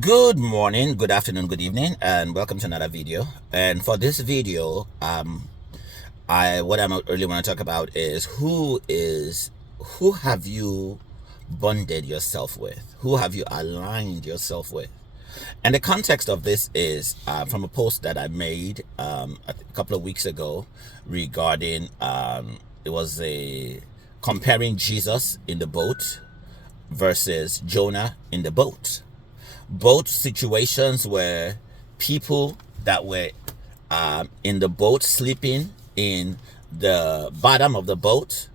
Good morning, good afternoon, good evening, and welcome to another video. And for this video, what I really want to talk about is who have you bonded yourself with? Who have you aligned yourself with? And the context of this is from a post that I made a couple of weeks ago regarding it was a comparing Jesus in the boat versus Jonah in the boat. Both situations were people that were in the boat, sleeping in the bottom of the boat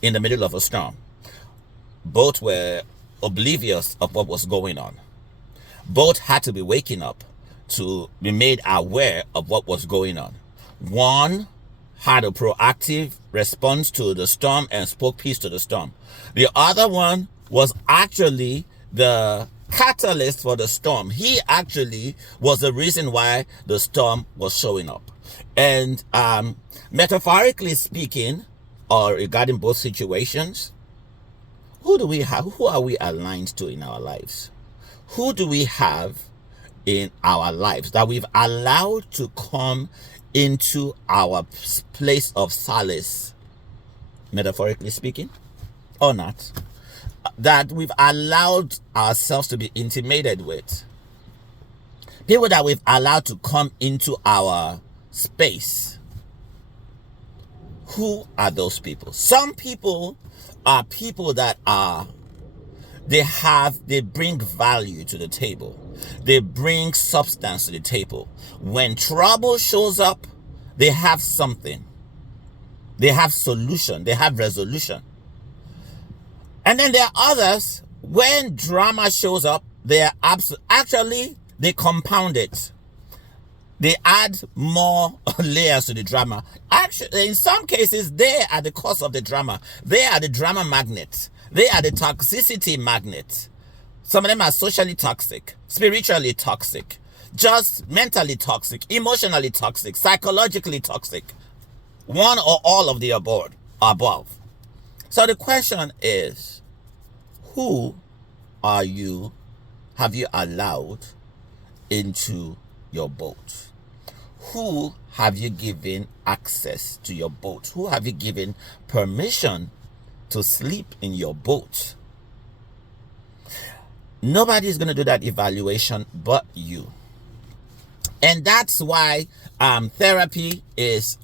in the middle of a storm. Both were oblivious of what was going on. Both had to be waking up to be made aware of what was going on. One had a proactive response to the storm and spoke peace to the storm. The other one was actually the catalyst for the storm. He actually was the reason why the storm was showing up. And metaphorically speaking, or regarding both situations, who do we have? Who are we aligned to in our lives? Who do we have in our lives that we've allowed to come into our place of solace, metaphorically speaking, or not? That we've allowed ourselves to be intimidated with. People that we've allowed to come into our space. Who are those people? Some people are people that they bring value to the table. They bring substance to the table. When trouble shows up, they have something. They have solution. They have resolution. And then there are others, when drama shows up, they are actually, they compound it. They add more layers to the drama. Actually, in some cases, they are the cause of the drama. They are the drama magnet. They are the toxicity magnet. Some of them are socially toxic, spiritually toxic, just mentally toxic, emotionally toxic, psychologically toxic. One or all of the above. So the question is, who have you allowed into your boat? Who have you given access to your boat? Who have you given permission to sleep in your boat? Nobody is going to do that evaluation but you. And that's why therapy is...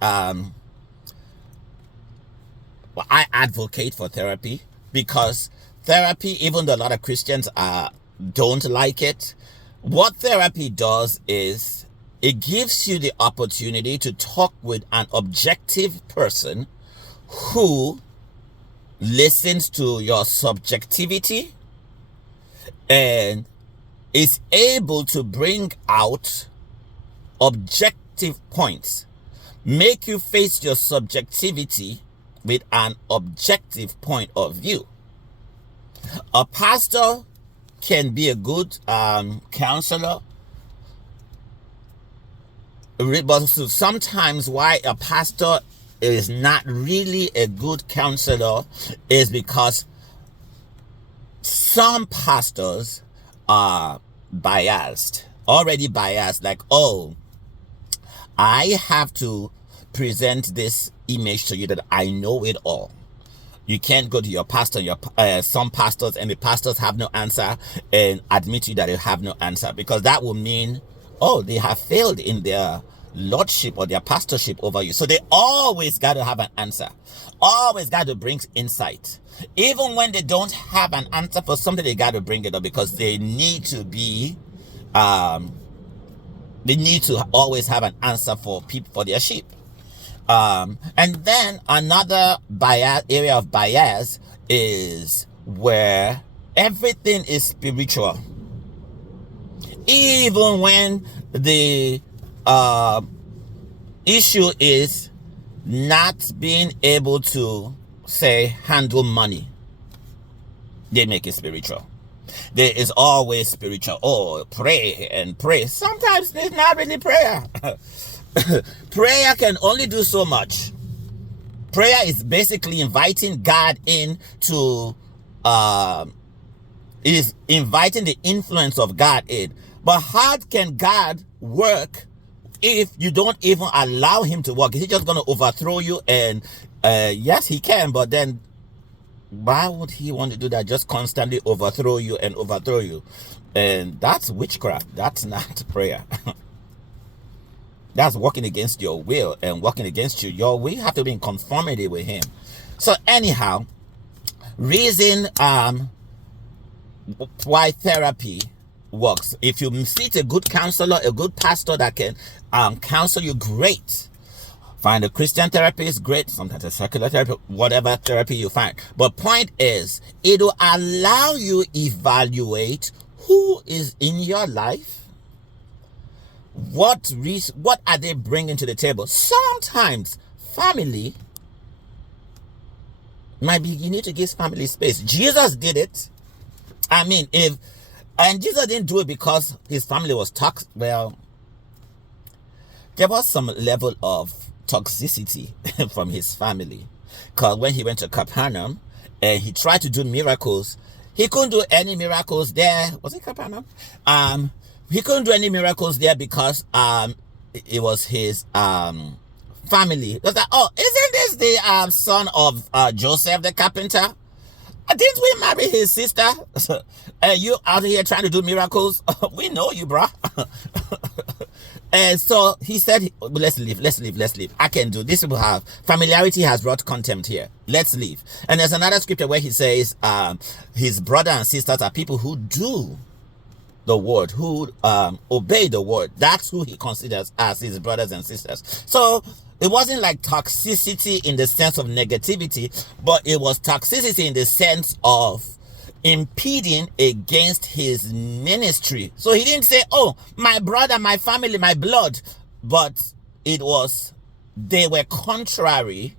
I advocate for therapy, because therapy, even though a lot of Christians don't like it, what therapy does is it gives you the opportunity to talk with an objective person who listens to your subjectivity and is able to bring out objective points, make you face your subjectivity with an objective point of view. A pastor can be a good counselor, but sometimes why a pastor is not really a good counselor is because some pastors are already biased, like, oh, I have to present this image to you that I know it all. You can't go to your pastor, some pastors, and the pastors have no answer, and admit to you that they have no answer, because that will mean, oh, they have failed in their lordship or their pastorship over you. So they always got to have an answer, always got to bring insight. Even when they don't have an answer for something, they got to bring it up, because they need to be they need to always have an answer for people, for their sheep. And then another area of bias is where everything is spiritual. Even when the issue is not being able to, say, handle money, they make it spiritual. There is always spiritual. Oh, pray and pray. Sometimes it's not really prayer. Prayer can only do so much. Prayer is basically inviting God in to is inviting the influence of God in. But how can God work if you don't even allow him to work? Is he just going to overthrow you? And yes, he can, but then why would he want to do that? Just constantly overthrow you and overthrow you. And that's witchcraft. That's not prayer. That's working against your will and working against you. Your will have to be in conformity with him. So anyhow, reason why therapy works. If you meet a good counselor, a good pastor that can counsel you, great. Find a Christian therapist, great. Sometimes a secular therapy, whatever therapy you find. But point is, it will allow you evaluate who is in your life. What are they bringing to the table? Sometimes family might be, you need to give family space. Jesus did it. I mean, and Jesus didn't do it because his family was toxic. Well, there was some level of toxicity from his family, because when he went to Capernaum and he tried to do miracles, he couldn't do any miracles there. Was it Capernaum? He couldn't do any miracles there because it was his family. It was like, oh, isn't this the son of Joseph the carpenter? Didn't we marry his sister? You out here trying to do miracles? We know you, bruh. And so he said, let's leave. I can do this. Will have familiarity has brought contempt here. Let's leave. And there's another scripture where he says his brother and sisters are people who do the word, who obey the word. That's who he considers as his brothers and sisters. So it wasn't like toxicity in the sense of negativity, but it was toxicity in the sense of impeding against his ministry. So he didn't say, oh, my brother, my family, my blood, but it was, they were contrary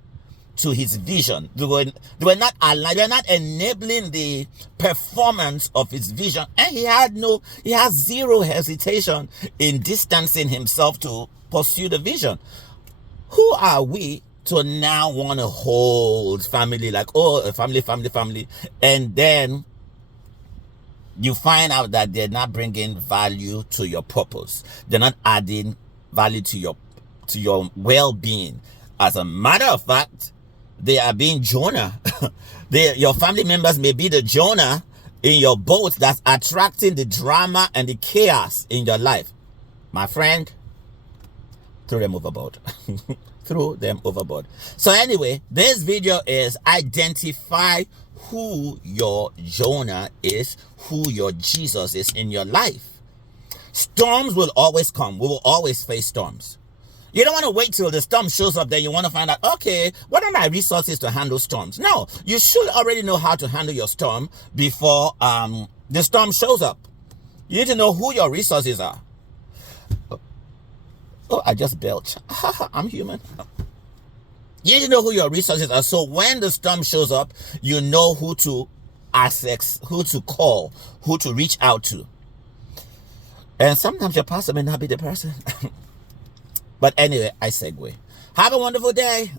to his vision. They were not aligned. They were not enabling the performance of his vision. And he has zero hesitation in distancing himself to pursue the vision. Who are we to now want to hold family, like, oh, a family, and then you find out that they're not bringing value to your purpose. They're not adding value to your well-being. As a matter of fact, they are being Jonah. Your family members may be the Jonah in your boat that's attracting the drama and the chaos in your life. My friend, throw them overboard. Throw them overboard. So anyway, this video is identify who your Jonah is, who your Jesus is in your life. Storms will always come. We will always face storms. You don't want to wait till the storm shows up, then you want to find out, okay, what are my resources to handle storms? No, you should already know how to handle your storm before the storm shows up. You need to know who your resources are. Oh, I just belched. I'm human. You need to know who your resources are. So when the storm shows up, you know who to access, who to call, who to reach out to. And sometimes your pastor may not be the person. But anyway, I segue. Have a wonderful day.